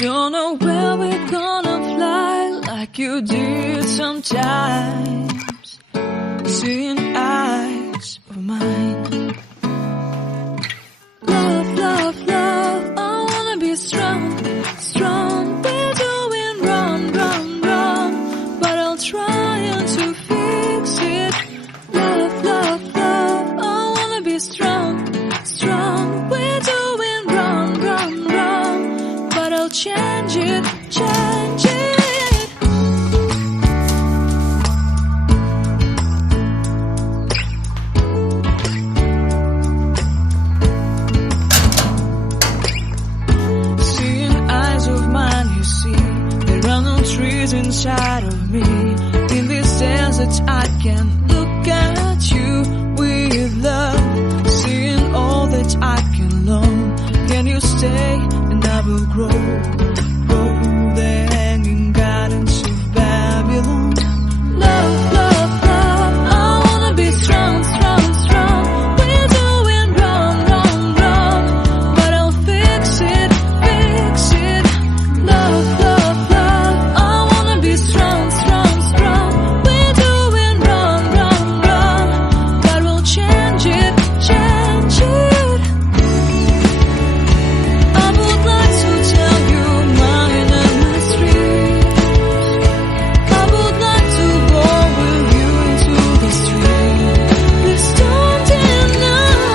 Don't know where we're gonna fly like you did sometimes. Seeing eyes of mine. Love, love, love, I wanna be strong, strong. We're doing wrong, wrong, wrong, but I'll try to fix it. Love, love, love, I wanna be strong, strong. We're doing wrong, wrong, wrong, but I'll change it, change it. Trees inside of me. In this desert I can look at you with love. Seeing all that I can learn. Can you stay and I will grow?